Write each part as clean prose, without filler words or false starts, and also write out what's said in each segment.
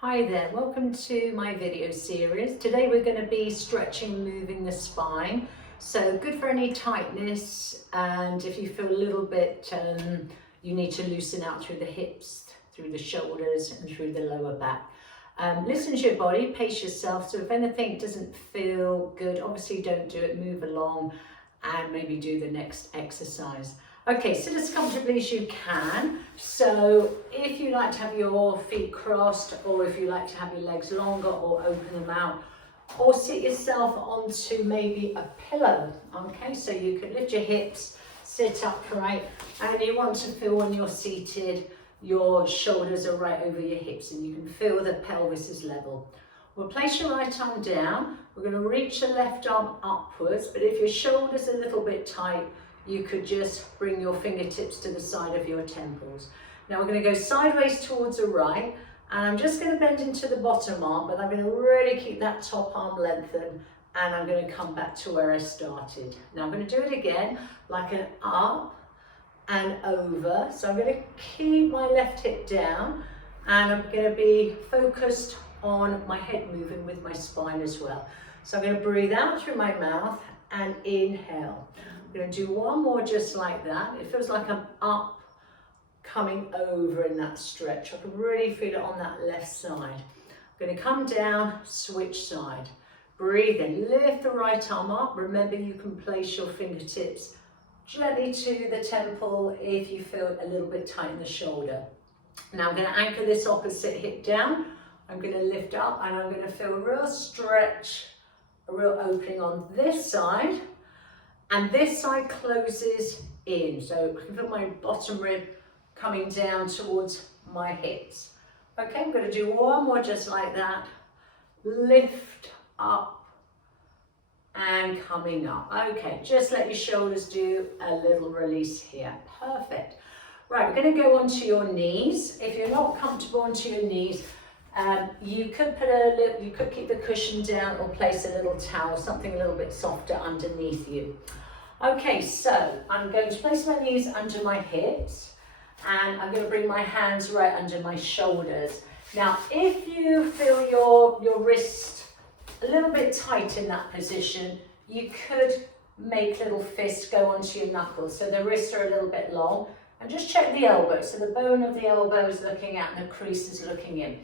Hi there, welcome to my video series. Today we're going to be stretching and moving the spine. So good for any tightness, and if you feel a little bit you need to loosen out through the hips, through the shoulders and through the lower back. Listen to your body, pace yourself. So if anything doesn't feel good, obviously don't do it, move along and maybe do the next exercise. Okay, sit as comfortably as you can. So if you like to have your feet crossed, or if you like to have your legs longer or open them out, or sit yourself onto maybe a pillow, okay? So you can lift your hips, sit upright, and you want to feel when you're seated, your shoulders are right over your hips and you can feel the pelvis is level. We'll place your right arm down. We're going to reach the left arm upwards, but if your shoulder's a little bit tight, you could just bring your fingertips to the side of your temples. Now we're going to go sideways towards the right, and I'm just going to bend into the bottom arm, but I'm going to really keep that top arm lengthened, and I'm going to come back to where I started. Now I'm going to do it again, like an up and over. So I'm going to keep my left hip down, and I'm going to be focused on my head moving with my spine as well. So I'm going to breathe out through my mouth and inhale. I'm going to do one more just like that. It feels like I'm up, coming over in that stretch. I can really feel it on that left side. I'm going to come down, switch side. Breathe in, lift the right arm up. Remember, you can place your fingertips gently to the temple if you feel a little bit tight in the shoulder. Now I'm going to anchor this opposite hip down. I'm going to lift up and I'm going to feel a real stretch, a real opening on this side. And this side closes in, so I can feel my bottom rib coming down towards my hips. Okay, I'm going to do one more just like that. Lift up and coming up. Okay, just let your shoulders do a little release here. Perfect. Right, we're going to go onto your knees. If you're not comfortable onto your knees, you could keep the cushion down or place a little towel, something a little bit softer underneath you. Okay, so I'm going to place my knees under my hips and I'm going to bring my hands right under my shoulders. Now, if you feel your wrist a little bit tight in that position, you could make little fists go onto your knuckles. So the wrists are a little bit long, and just check the elbow. So the bone of the elbow is looking out and the crease is looking in.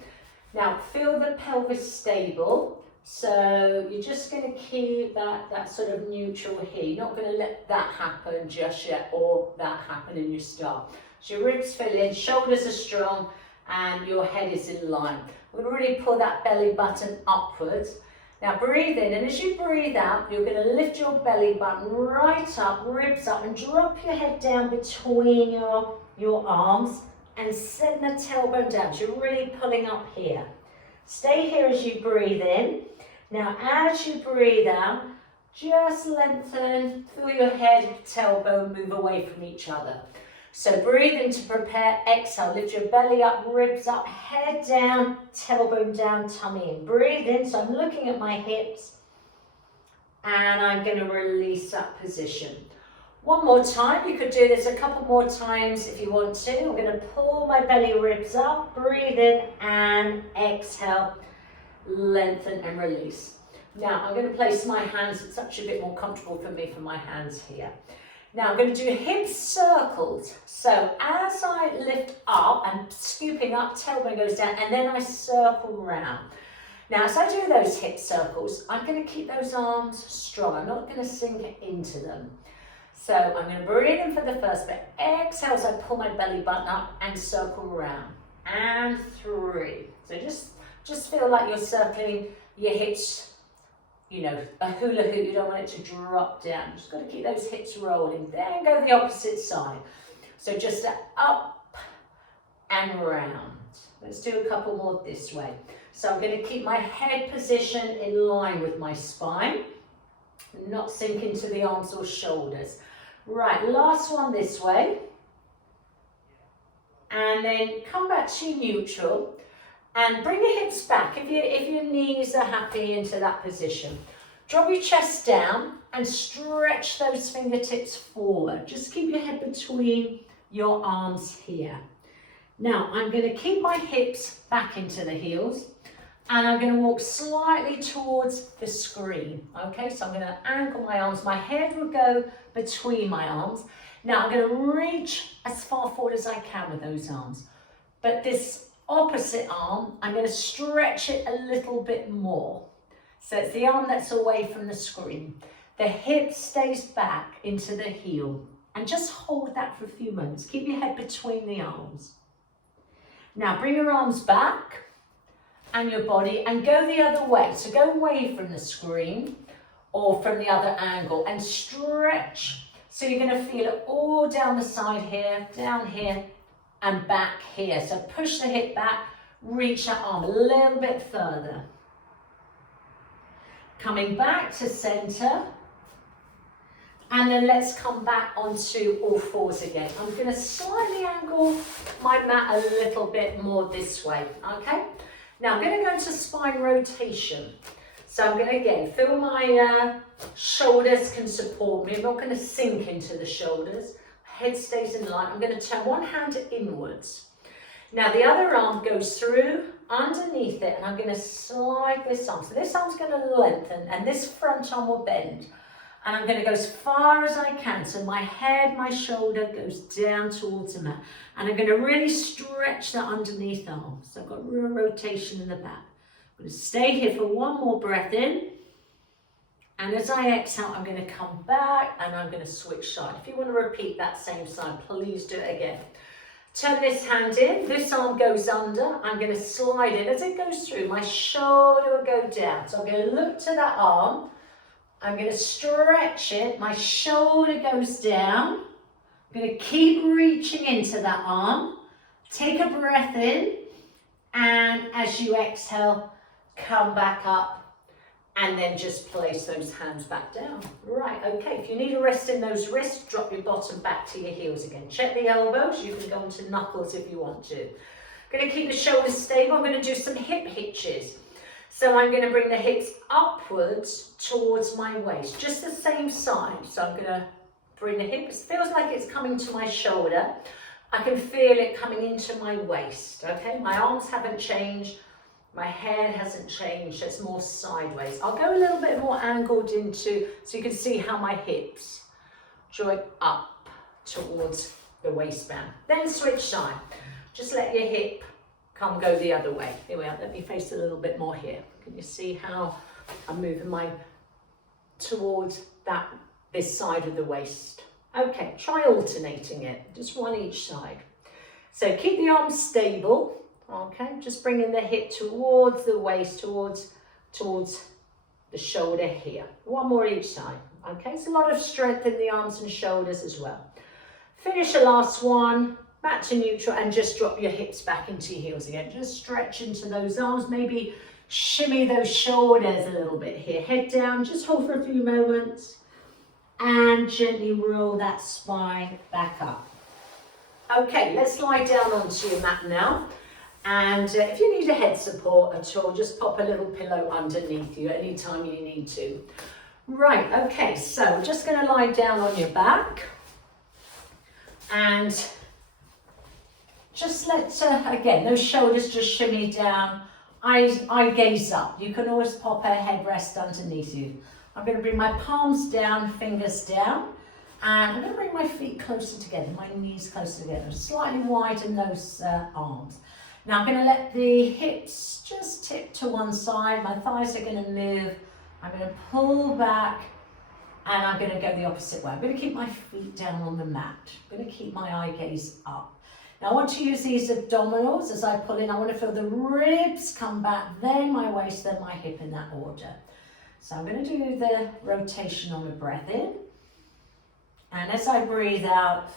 Now, feel the pelvis stable. So you're just going to keep that sort of neutral here. You're not going to let that happen just yet, or that happen in your start. So your ribs fill in, shoulders are strong, and your head is in line. We're going to really pull that belly button upwards. Now breathe in, and as you breathe out, you're going to lift your belly button right up, ribs up, and drop your head down between your arms, and send the tailbone down. So you're really pulling up here. Stay here as you breathe in. Now, as you breathe out, just lengthen, feel your head, tailbone move away from each other. So breathe in to prepare, exhale, lift your belly up, ribs up, head down, tailbone down, tummy in. Breathe in, so I'm looking at my hips, and I'm going to release that position. One more time, you could do this a couple more times if you want to. I'm going to pull my belly, ribs up, breathe in and exhale, lengthen and release. Now I'm going to place my hands, it's actually a bit more comfortable for me for my hands here. Now I'm going to do hip circles. So as I lift up and scooping up, tailbone goes down, and then I circle round. Now as I do those hip circles, I'm going to keep those arms strong. I'm not going to sink into them. So I'm going to breathe in for the first bit. Exhale as I pull my belly button up and circle around. And 3. So just feel like you're circling your hips, you know, a hula hoop. You don't want it to drop down. Just got to keep those hips rolling. Then go the opposite side. So just up and round. Let's do a couple more this way. So I'm going to keep my head position in line with my spine, not sink into the arms or shoulders. Right, last one this way. And then come back to neutral and bring your hips back if your knees are happy into that position. Drop your chest down and stretch those fingertips forward. Just keep your head between your arms here. Now I'm going to keep my hips back into the heels and I'm going to walk slightly towards the screen. Okay, so I'm going to angle my arms. My head will go between my arms. Now I'm going to reach as far forward as I can with those arms. But this opposite arm, I'm going to stretch it a little bit more. So it's the arm that's away from the screen. The hip stays back into the heel. And just hold that for a few moments. Keep your head between the arms. Now bring your arms back and your body and go the other way. So go away from the screen or from the other angle and stretch. So you're going to feel it all down the side here, down here and back here. So push the hip back, reach that arm a little bit further. Coming back to center. And then let's come back onto all fours again. I'm going to slightly angle my mat a little bit more this way, okay? Now I'm going to go into spine rotation. So I'm going to again feel my shoulders can support me. I'm not going to sink into the shoulders. Head stays in line. I'm going to turn one hand inwards. Now the other arm goes through underneath it and I'm going to slide this arm. So this arm's going to lengthen and this front arm will bend. And I'm going to go as far as I can. So my head, my shoulder goes down towards the mat. And I'm going to really stretch that underneath arm. So I've got real rotation in the back. I'm going to stay here for one more breath in. And as I exhale, I'm going to come back and I'm going to switch side. If you want to repeat that same side, please do it again. Turn this hand in. This arm goes under. I'm going to slide it. As it goes through, my shoulder will go down. So I'm going to look to that arm. I'm going to stretch it, my shoulder goes down. I'm going to keep reaching into that arm. Take a breath in, and as you exhale, come back up, and then just place those hands back down. Right, okay, if you need a rest in those wrists, drop your bottom back to your heels again. Check the elbows, you can go into knuckles if you want to. Going to keep the shoulders stable, I'm going to do some hip hitches. So I'm going to bring the hips upwards towards my waist, just the same side. So I'm going to bring the hips, feels like it's coming to my shoulder. I can feel it coming into my waist, okay? My arms haven't changed, my head hasn't changed, it's more sideways. I'll go a little bit more angled into, so you can see how my hips join up towards the waistband. Then switch side. Just let your hip go the other way. Here we are, let me face a little bit more here. Can you see how I'm moving towards this side of the waist? Okay, try alternating it, just one each side. So keep the arms stable, okay, just bringing the hip towards the waist, towards the shoulder here. One more each side, okay? It's a lot of strength in the arms and shoulders as well. Finish the last one. Back to neutral and just drop your hips back into your heels again. Just stretch into those arms, maybe shimmy those shoulders a little bit here. Head down, just hold for a few moments and gently roll that spine back up. Okay, let's lie down onto your mat now. And if you need a head support at all, just pop a little pillow underneath you anytime you need to. Right, okay, so we're just going to lie down on your back and just let, again, those shoulders just shimmy down, eye gaze up. You can always pop a headrest underneath you. I'm going to bring my palms down, fingers down, and I'm going to bring my feet closer together, my knees closer together, slightly widen those arms. Now I'm going to let the hips just tip to one side, my thighs are going to move, I'm going to pull back, and I'm going to go the opposite way. I'm going to keep my feet down on the mat, I'm going to keep my eye gaze up. Now I want to use these abdominals as I pull in. I want to feel the ribs come back, then my waist, then my hip in that order. So I'm going to do the rotation on the breath in. And as I breathe out,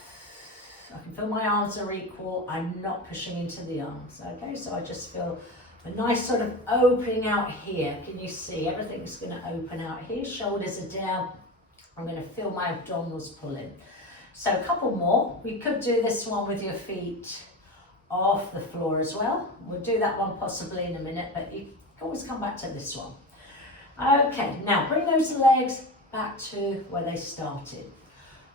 I can feel my arms are equal. I'm not pushing into the arms. Okay, so I just feel a nice sort of opening out here. Can you see? Everything's going to open out here. Shoulders are down. I'm going to feel my abdominals pull in. So a couple more. We could do this one with your feet off the floor as well. We'll do that one possibly in a minute, but you can always come back to this one. Okay, now bring those legs back to where they started.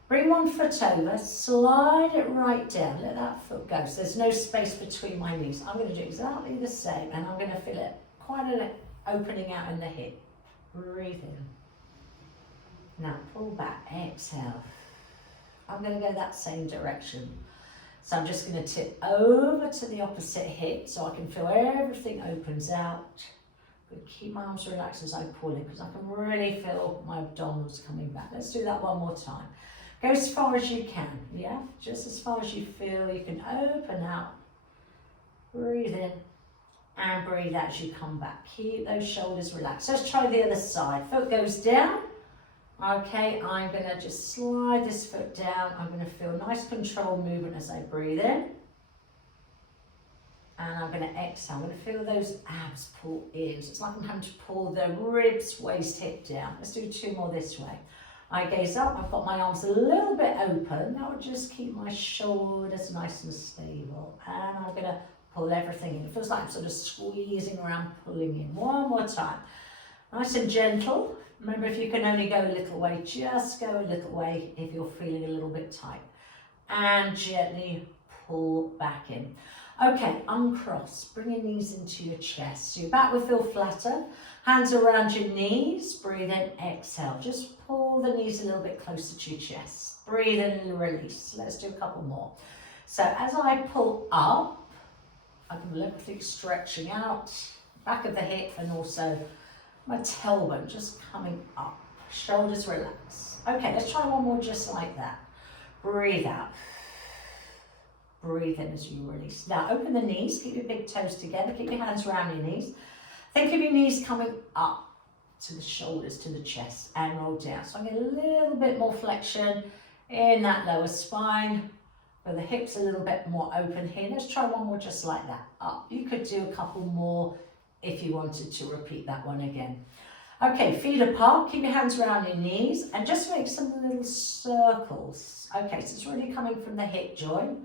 Bring one foot over, slide it right down, let that foot go. So there's no space between my knees. I'm going to do exactly the same, and I'm going to feel it quite an opening out in the hip. Breathe in. Now pull back, exhale. I'm going to go that same direction. So I'm just going to tip over to the opposite hip so I can feel everything opens out. I'm going to keep my arms relaxed as I pull in because I can really feel my abdominals coming back. Let's do that one more time. Go as far as you can, yeah? Just as far as you feel. You can open out. Breathe in and breathe out as you come back. Keep those shoulders relaxed. Let's try the other side. Foot goes down. Okay, I'm going to just slide this foot down. I'm going to feel nice controlled movement as I breathe in. And I'm going to exhale. I'm going to feel those abs pull in. So it's like I'm having to pull the ribs, waist, hip down. Let's do 2 more this way. I gaze up. I've got my arms a little bit open. That will just keep my shoulders nice and stable. And I'm going to pull everything in. It feels like I'm sort of squeezing around, pulling in. One more time. Nice and gentle. Remember, if you can only go a little way, just go a little way if you're feeling a little bit tight. And gently pull back in. Okay, uncross. Bring your knees into your chest. So your back will feel flatter. Hands around your knees. Breathe in, exhale. Just pull the knees a little bit closer to your chest. Breathe in and release. Let's do a couple more. So as I pull up, I can feel everything stretching out. Back of the hip and also my tailbone just coming up. Shoulders relax. Okay, let's try one more just like that. Breathe out. Breathe in as you release. Now open the knees, keep your big toes together, keep your hands around your knees. Think of your knees coming up to the shoulders, to the chest, and roll down. So I'm getting a little bit more flexion in that lower spine, where the hips a little bit more open here. Let's try one more just like that. Up. You could do a couple more if you wanted to repeat that one again. Okay, feet apart, keep your hands around your knees, and just make some little circles. Okay, so it's really coming from the hip joint,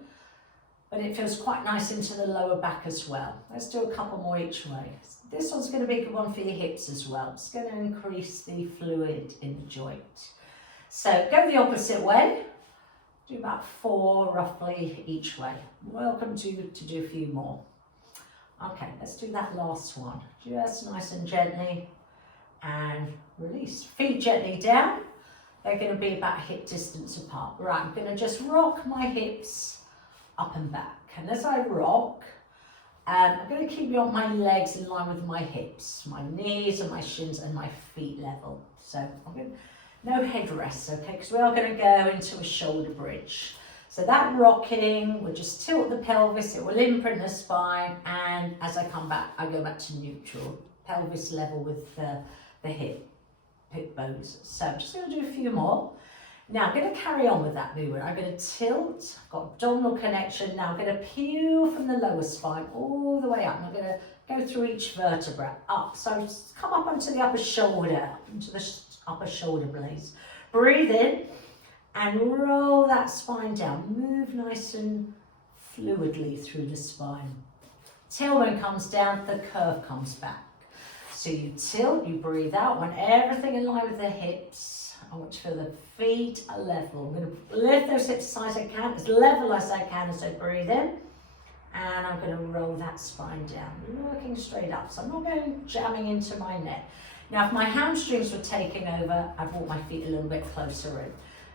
but it feels quite nice into the lower back as well. Let's do a couple more each way. This one's going to be a good one for your hips as well. It's going to increase the fluid in the joint. So go the opposite way. Do about 4 roughly each way. Welcome to do a few more. Okay, let's do that last one. Just nice and gently and release. Feet gently down. They're going to be about hip distance apart. Right, I'm going to just rock my hips up and back. And as I rock, I'm going to keep my legs in line with my hips, my knees and my shins and my feet level. So I'm going to, no headrests, okay, because we are going to go into a shoulder bridge. So that rocking will just tilt the pelvis, it will imprint the spine, and as I come back, I go back to neutral, pelvis level with the hip bones. So I'm just going to do a few more. Now I'm going to carry on with that movement. I'm going to tilt, I've got abdominal connection. Now I'm going to peel from the lower spine all the way up. I'm going to go through each vertebra up. So just come up onto the upper shoulder, into the upper shoulder blades. Breathe in and roll that spine down. Move nice and fluidly through the spine. Tailbone comes down, the curve comes back. So you tilt, you breathe out, want everything in line with the hips. I want to feel the feet are level. I'm going to lift those hips as high as I can, as level as I can as I breathe in. And I'm going to roll that spine down, looking straight up. So I'm not going jamming into my neck. Now, if my hamstrings were taking over, I'd walk my feet a little bit closer in.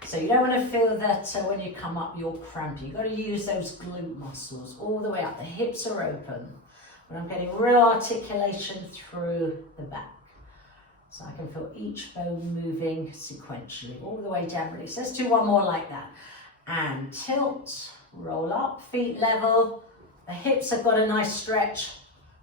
So you don't want to feel that when you come up, you're crampy. You've got to use those glute muscles all the way up. The hips are open. But I'm getting real articulation through the back. So I can feel each bone moving sequentially, all the way down, release. Let's do one more like that. And tilt, roll up, feet level. The hips have got a nice stretch.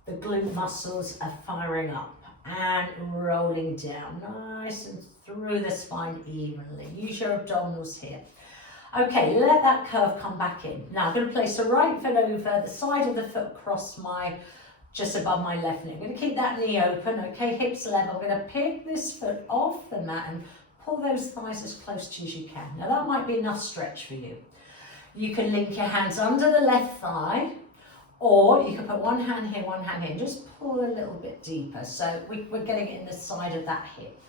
The glute muscles are firing up and rolling down, nice and through the spine evenly. Use your abdominals here. Okay, let that curve come back in. Now I'm going to place the right foot over the side of the foot across just above my left knee. I'm going to keep that knee open, okay, hips level. I'm going to pick this foot off the mat and pull those thighs as close to as you can. Now that might be enough stretch for you. You can link your hands under the left thigh, or you can put one hand here, one hand here, and just pull a little bit deeper. So we're getting it in the side of that hip.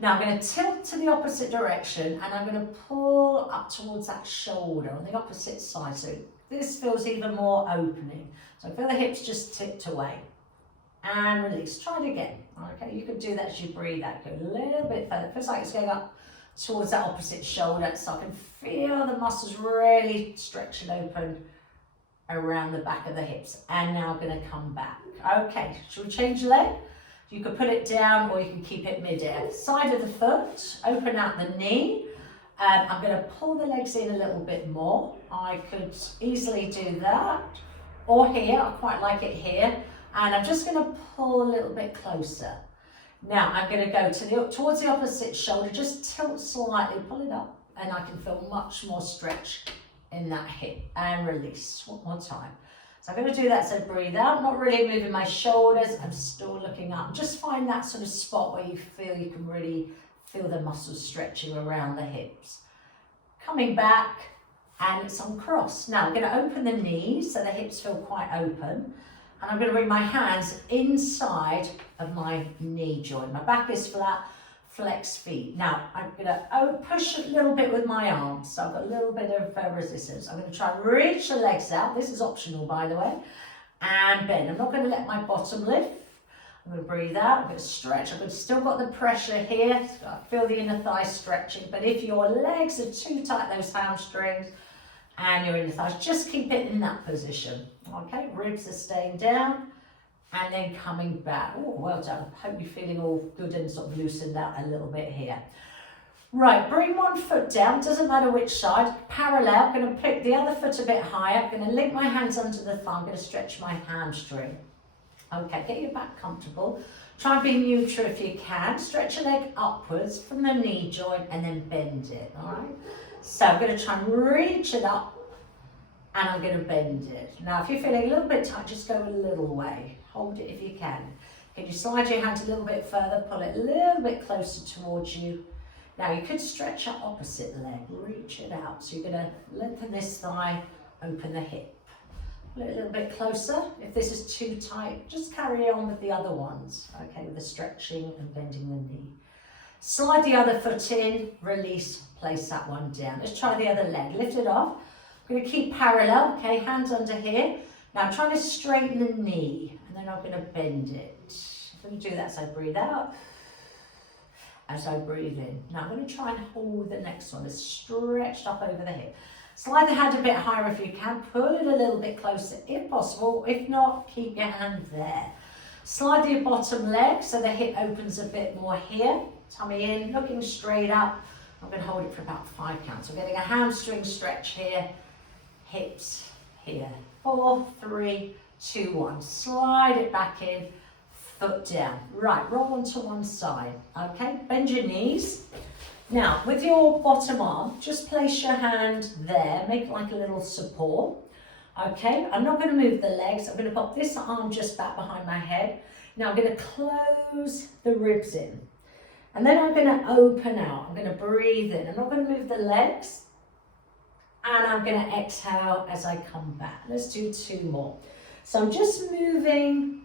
Now I'm going to tilt to the opposite direction and I'm going to pull up towards that shoulder on the opposite side. So this feels even more opening. So feel the hips just tipped away. And release. Try it again. Okay, you could do that as you breathe out. Go a little bit further. It feels like it's going up towards that opposite shoulder. So I can feel the muscles really stretching open around the back of the hips. And now I'm going to come back. Okay, should we change leg? You could put it down or you can keep it mid-air. Side of the foot, open out the knee. I'm going to pull the legs in a little bit more. I could easily do that. Or here, I quite like it here. And I'm just going to pull a little bit closer. Now I'm going to go towards the opposite shoulder, just tilt slightly, pull it up, and I can feel much more stretch in that hip. And release. One more time. So I'm going to do that, so breathe out, not really moving my shoulders, I'm still looking up. Just find that sort of spot where you can really feel the muscles stretching around the hips. Coming back, and it's uncrossed. Now I'm going to open the knees so the hips feel quite open. And I'm going to bring my hands inside of my knee joint. My back is flat, flex feet. Now I'm going to push a little bit with my arms. So I've got a little bit of resistance. I'm going to try and reach the legs out. This is optional, by the way. And bend. I'm not going to let my bottom lift. I'm going to breathe out. I'm going to stretch. I've still got the pressure here. So I feel the inner thigh stretching. But if your legs are too tight, those hamstrings, and your inner thighs, just keep it in that position. Okay, ribs are staying down and then coming back. Oh, well done. I hope you're feeling all good and sort of loosened out a little bit here. Right, bring one foot down, doesn't matter which side, parallel. I'm going to pick the other foot a bit higher. I'm going to link my hands under the thumb. I'm going to stretch my hamstring. Okay, get your back comfortable. Try and be neutral if you can. Stretch your leg upwards from the knee joint and then bend it, all right? So I'm going to try and reach it up and I'm going to bend it. Now, if you're feeling a little bit tight, just go a little way. Hold it if you can. Can you slide your hand a little bit further, pull it a little bit closer towards you. Now, you could stretch your opposite leg, reach it out. So you're going to lengthen this thigh, open the hip. Pull it a little bit closer. If this is too tight, just carry on with the other ones, okay, with the stretching and bending the knee. Slide the other foot in, release, place that one down. Let's try the other leg. Lift it off. I'm going to keep parallel, okay, hands under here. Now I'm trying to straighten the knee, and then I'm going to bend it. I'm going to do that as I breathe out, as I breathe in. Now I'm going to try and hold the next one. It's stretched up over the hip. Slide the hand a bit higher if you can. Pull it a little bit closer if possible. If not, keep your hand there. Slide your bottom leg so the hip opens a bit more here. Tummy in, looking straight up. I'm going to hold it for about 5 counts. So getting a hamstring stretch here, hips here. 4, 3, 2, 1. Slide it back in, foot down. Right, roll onto one side. Okay, bend your knees. Now, with your bottom arm, just place your hand there. Make it like a little support. Okay, I'm not going to move the legs. I'm going to pop this arm just back behind my head. Now I'm going to close the ribs in. And then I'm going to open out. I'm going to breathe in. I'm not going to move the legs. And I'm going to exhale as I come back. Let's do 2 more. So I'm just moving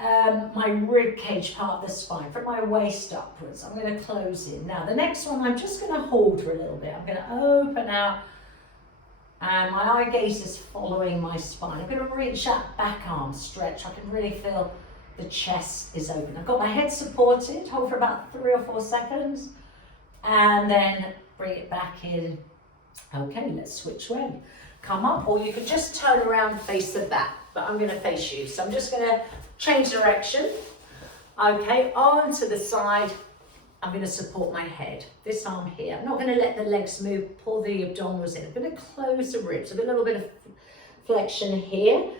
my rib cage part of the spine from my waist upwards. I'm going to close in. Now the next one I'm just going to hold for a little bit. I'm going to open out. And my eye gaze is following my spine. I'm going to reach that back arm stretch. I can really feel the chest is open. I've got my head supported. Hold for about 3 or 4 seconds. And then bring it back in. Okay, let's switch way. Come up, or you could just turn around and face the back. But I'm going to face you. So I'm just going to change direction. Okay, on to the side. I'm going to support my head. This arm here. I'm not going to let the legs move. Pull the abdominals in. I'm going to close the ribs. A little bit of flexion here.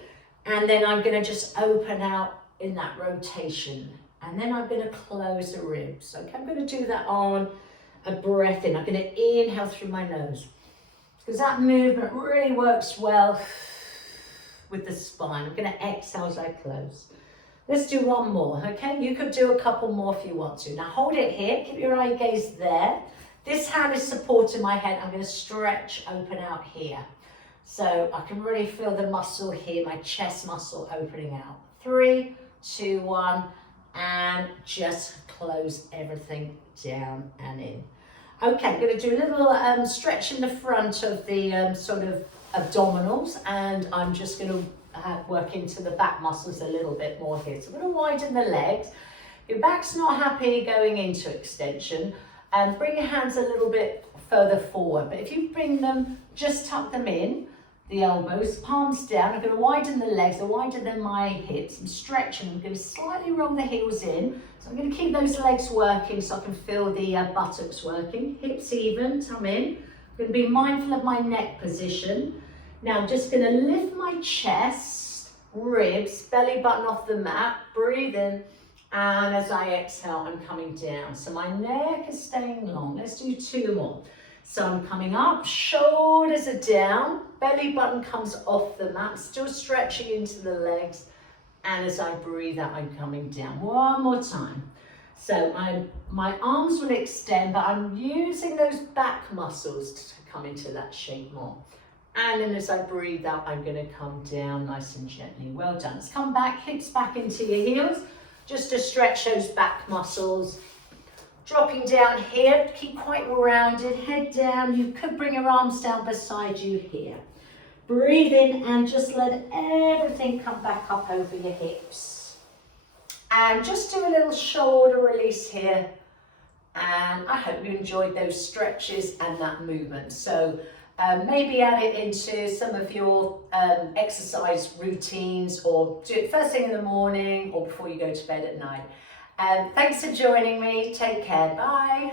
And then I'm going to just open out in that rotation. And then I'm going to close the ribs. Okay, I'm going to do that on a breath in. I'm going to inhale through my nose. Because that movement really works well with the spine. I'm going to exhale as I close. Let's do 1 more, okay? You could do a couple more if you want to. Now hold it here, keep your eye gaze there. This hand is supporting my head. I'm going to stretch, open out here. So I can really feel the muscle here, my chest muscle opening out. 3, 2, 1, and just close everything down and in. Okay, I'm going to do a little stretch in the front of the sort of abdominals, and I'm just going to work into the back muscles a little bit more here. So I'm going to widen the legs. Your back's not happy going into extension, and bring your hands a little bit further forward. But if you bring them, just tuck them in, the elbows, palms down. I'm going to widen the legs, I'm widening my hips, I'm stretching. I'm going to slightly roll the heels in. So I'm going to keep those legs working so I can feel the buttocks working. Hips even, come in. I'm going to be mindful of my neck position. Now I'm just going to lift my chest, ribs, belly button off the mat, breathe in, and as I exhale, I'm coming down. So my neck is staying long. Let's do 2 more. So I'm coming up, shoulders are down, belly button comes off the mat, still stretching into the legs. And as I breathe out, I'm coming down. One more time. So my arms will extend, but I'm using those back muscles to come into that shape more. And then as I breathe out, I'm going to come down nice and gently. Well done. Let's come back, hips back into your heels, just to stretch those back muscles. Dropping down here, keep quite rounded, head down. You could bring your arms down beside you here. Breathe in and just let everything come back up over your hips. And just do a little shoulder release here. And I hope you enjoyed those stretches and that movement. So maybe add it into some of your exercise routines, or do it first thing in the morning or before you go to bed at night. Thanks for joining me. Take care. Bye.